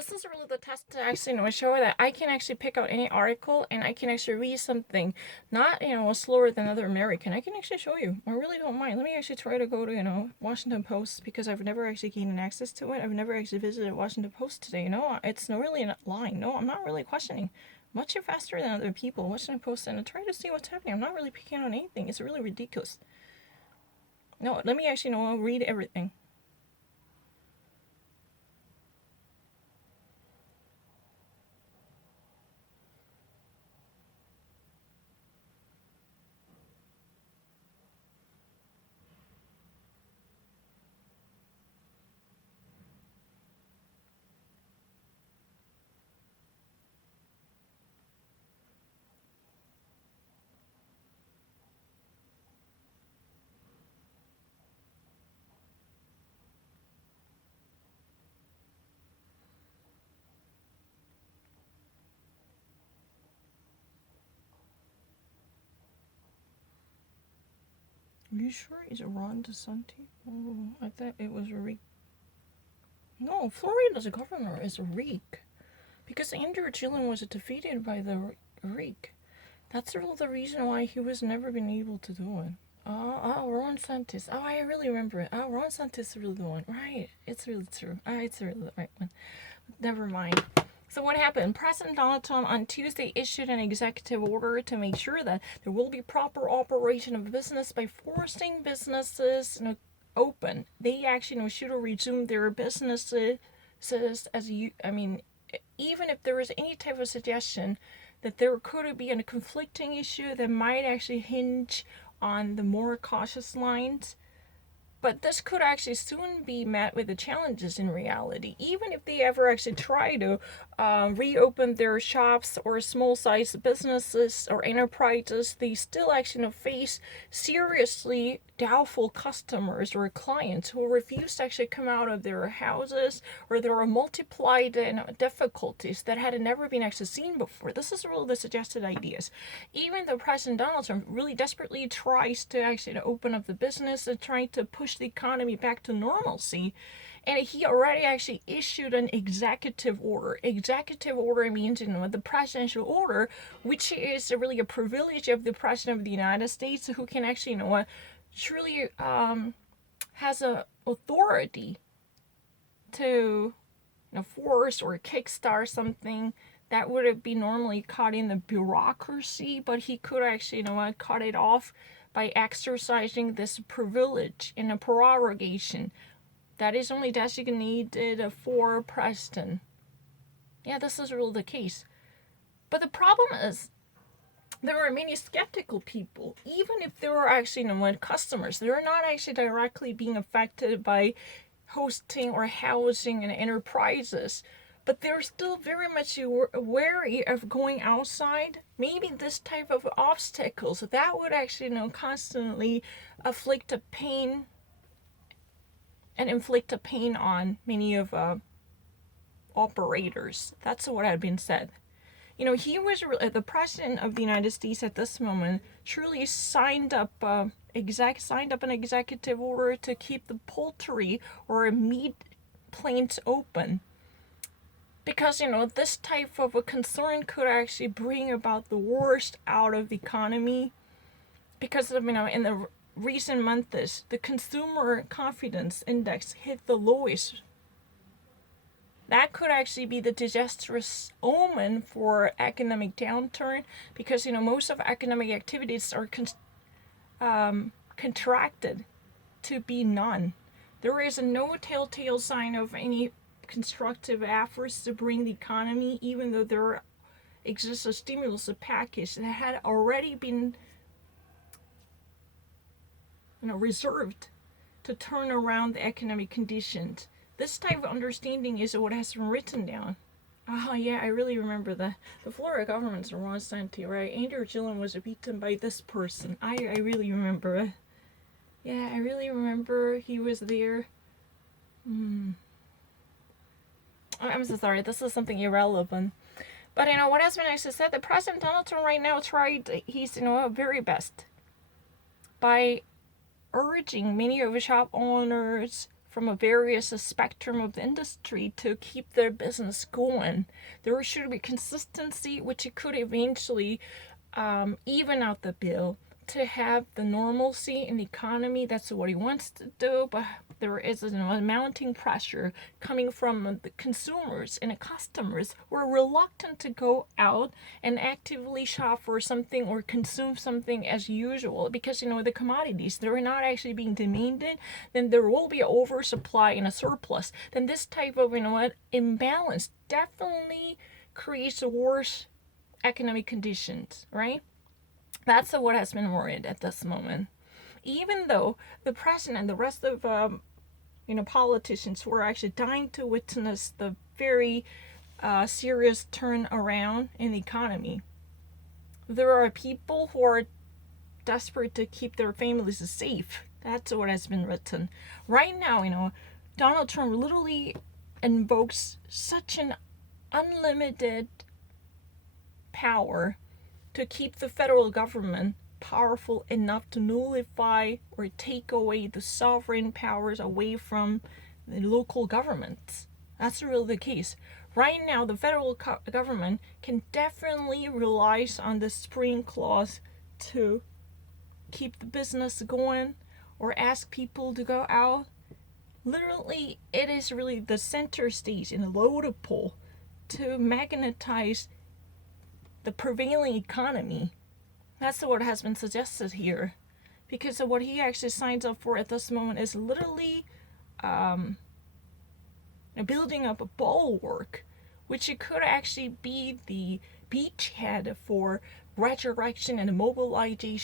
this is really the test to actually show that I can actually pick out any article and I can actually read something not slower than other American. I can actually show you. I really don't mind. Let me actually try to go to Washington Post, because I've never actually gained access to it. I've never actually visited Washington Post today. It's no really not lying. No, I'm not really questioning. Much faster than other people. Washington Post, and I try to see what's happening. I'm not really picking on anything. It's really ridiculous. No, let me actually read everything. Are you sure it's Ron DeSantis? Oh, I thought it was Rick. No, Florida's governor is Rick. Because Andrew Gillum was defeated by the Rick. That's really the reason why he was never been able to do it. Ron DeSantis. Oh, I really remember it. Oh, Ron DeSantis is really the one. Right. It's really true. It's really the right one. Never mind. So what happened? President Donald Trump on Tuesday issued an executive order to make sure that there will be proper operation of business by forcing businesses open. They actually should resume their businesses even if there is any type of suggestion that there could be a conflicting issue that might actually hinge on the more cautious lines. But this could actually soon be met with the challenges in reality. Even if they ever actually try to reopen their shops or small-sized businesses or enterprises, they still actually face seriously doubtful customers or clients who refuse to actually come out of their houses, or there are multiplied difficulties that had never been actually seen before. This is really the suggested ideas. Even though President Donald Trump really desperately tries to actually open up the business and trying to push the economy back to normalcy, and he already actually issued an executive order. Executive order means the presidential order, which is really a privilege of the president of the United States, who can actually truly has a authority to force or kickstart something that would be normally caught in the bureaucracy, but he could actually cut it off by exercising this privilege and a prorogation that is only designated for president. Yeah, this is really the case. But the problem is, there are many skeptical people, even if there are actually customers. They're not actually directly being affected by hosting or housing and enterprises, but they're still very much wary of going outside. Maybe this type of obstacles that would actually constantly afflict a pain and inflict a pain on many of operators. That's what had been said. He was the president of the United States at this moment. Truly signed up an executive order to keep the poultry or meat plants open, because this type of a concern could actually bring about the worst out of the economy. Because of in the recent months, the consumer confidence index hit the lowest. That could actually be the disastrous omen for economic downturn, because most of economic activities are contracted to be none. There is no telltale sign of any constructive efforts to bring the economy, even though there exists a stimulus package that had already been reserved to turn around the economic conditions. This type of understanding is what has been written down. Oh, yeah, I really remember the Florida government's Ron DeSantis, right? Andrew Gillum was beaten by this person. I really remember it. Yeah, I really remember he was there. I'm so sorry, this is something irrelevant. But what has been actually said, that President Donald Trump right now tried his very best by urging many of the shop owners, from a various spectrum of the industry to keep their business going. There should be consistency, which it could eventually even out the bill to have the normalcy in the economy. That's what he wants to do, but there is a mounting pressure coming from the consumers and the customers who are reluctant to go out and actively shop for something or consume something as usual because the commodities, they're not actually being demanded. Then there will be an oversupply and a surplus. Then this type of imbalance definitely creates worse economic conditions, right? That's what has been worried at this moment. Even though the president and the rest of politicians were actually dying to witness the very serious turnaround in the economy, there are people who are desperate to keep their families safe. That's what has been written. Right now, Donald Trump literally invokes such an unlimited power to keep the federal government powerful enough to nullify or take away the sovereign powers away from the local governments. That's really the case. Right now, the federal government can definitely rely on the spring clause to keep the business going or ask people to go out. Literally, it is really the center stage in the loaded pole to magnetize the prevailing economy. That's what has been suggested here. Because what he actually signs up for at this moment is literally building up a bulwark, which it could actually be the beachhead for resurrection and mobilization